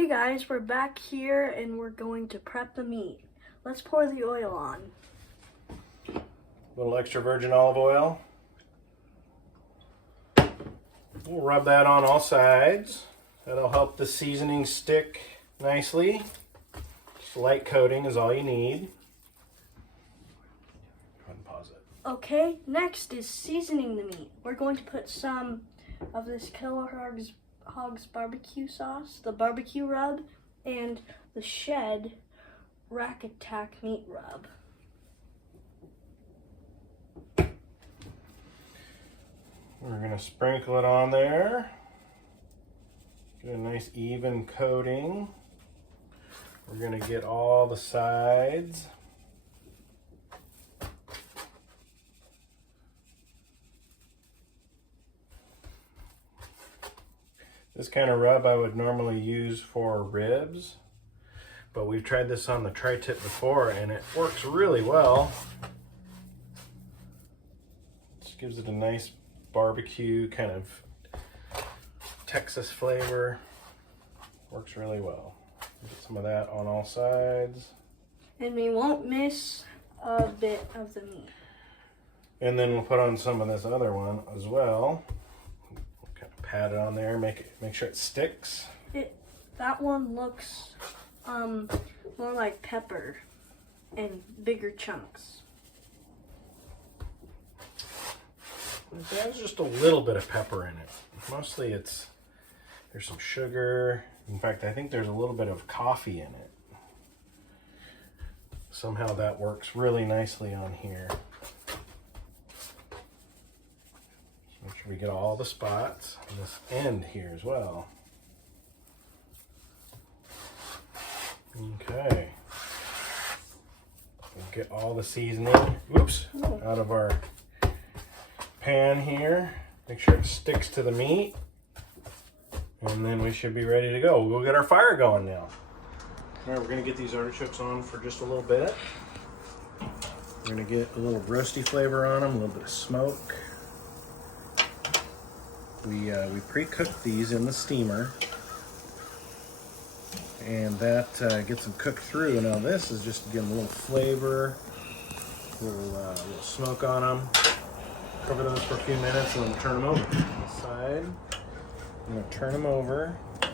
Hey guys, we're back here and we're going to prep the meat. Let's pour the oil on. A little extra virgin olive oil. We'll rub that on all sides. That'll help the seasoning stick nicely. Just light coating is all you need. Go ahead and pause it. Okay, next is seasoning the meat. We're going to put some of this Kellogg's barbecue sauce, the barbecue rub, and the Shed Rack Attack meat rub. We're going to sprinkle it on there. Get a nice even coating. We're going to get all the sides. This kind of rub I would normally use for ribs, but we've tried this on the tri-tip before and it works really well. Just gives it a nice barbecue kind of Texas flavor. Works really well. Get some of that on all sides. And we won't miss a bit of the meat. And then we'll put on some of this other one as well. Kind of pat it on there, make sure it sticks. That one looks more like pepper and bigger chunks. There's just a little bit of pepper in it. Mostly there's some sugar. In fact, I think there's a little bit of coffee in it. Somehow that works really nicely on here. So make sure we get all the spots on this end here as well. Okay. We'll get all the seasoning, out of our pan here. Make sure it sticks to the meat. And then we should be ready to go. We'll get our fire going now. All right, we're gonna get these artichokes on for just a little bit. We're gonna get a little roasty flavor on them, a little bit of smoke. We pre-cooked these in the steamer, and that gets them cooked through. Now this is just to give them a little flavor, a little smoke on them. Cover those for a few minutes and then we'll turn them over. On the side, I'm gonna turn them over so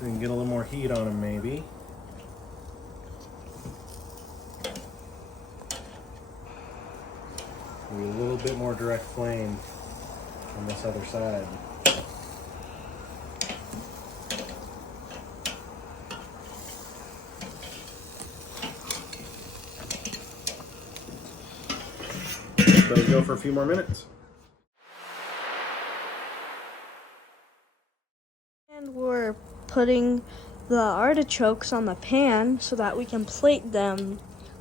we can get a little more heat on them maybe. Maybe a little bit more direct flame on this other side. Let those go for a few more minutes. And we're putting the artichokes on the pan so that we can plate them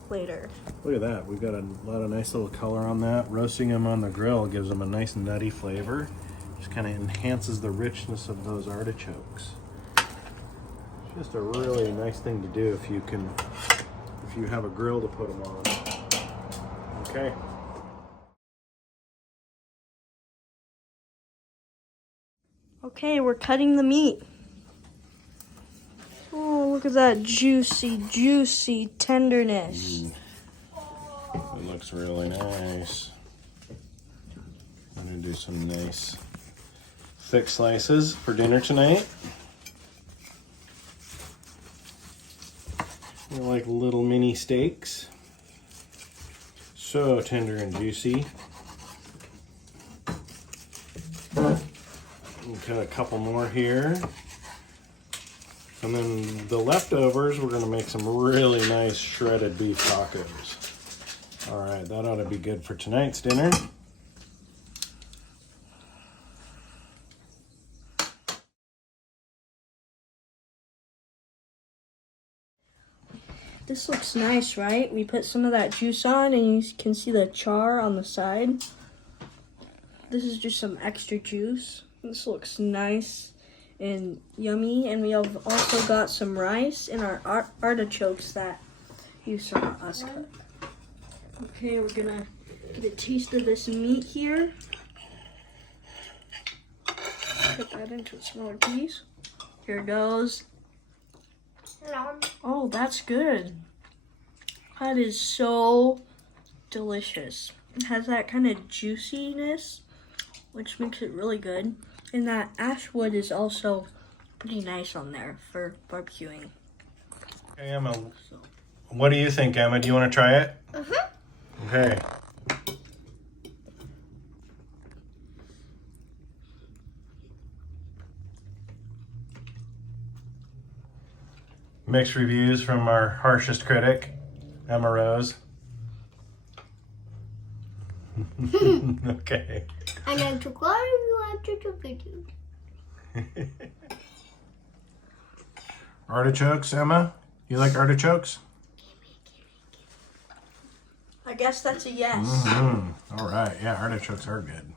later. Look at that. We've got a lot of nice little color on that. Roasting them on the grill gives them a nice nutty flavor. Just kind of enhances the richness of those artichokes. It's just a really nice thing to do if you have a grill to put them on. Okay. Okay, we're cutting the meat. Oh, look at that juicy, juicy tenderness. It looks really nice. I'm gonna do some nice thick slices for dinner tonight. They're like little mini steaks. So tender and juicy. We'll cut a couple more here. And then the leftovers, we're gonna make some really nice shredded beef tacos. All right, that ought to be good for tonight's dinner. This looks nice, right? We put some of that juice on and you can see the char on the side. This is just some extra juice. This looks nice and yummy. And we have also got some rice and our artichokes that you saw us cook. Okay, we're gonna get a taste of this meat here. Put that into a smaller piece. Here goes. Oh, that's good. That is so delicious. It has that kind of juiciness, which makes it really good. And that ash wood is also pretty nice on there for barbecuing. Hey, Emma, what do you think, Emma? Do you want to try it? Okay. Mixed reviews from our harshest critic, Emma Rose. Okay. And I took all of you after the video. Artichokes, Emma? You like artichokes? I guess that's a yes. All right. Yeah, artichokes are good.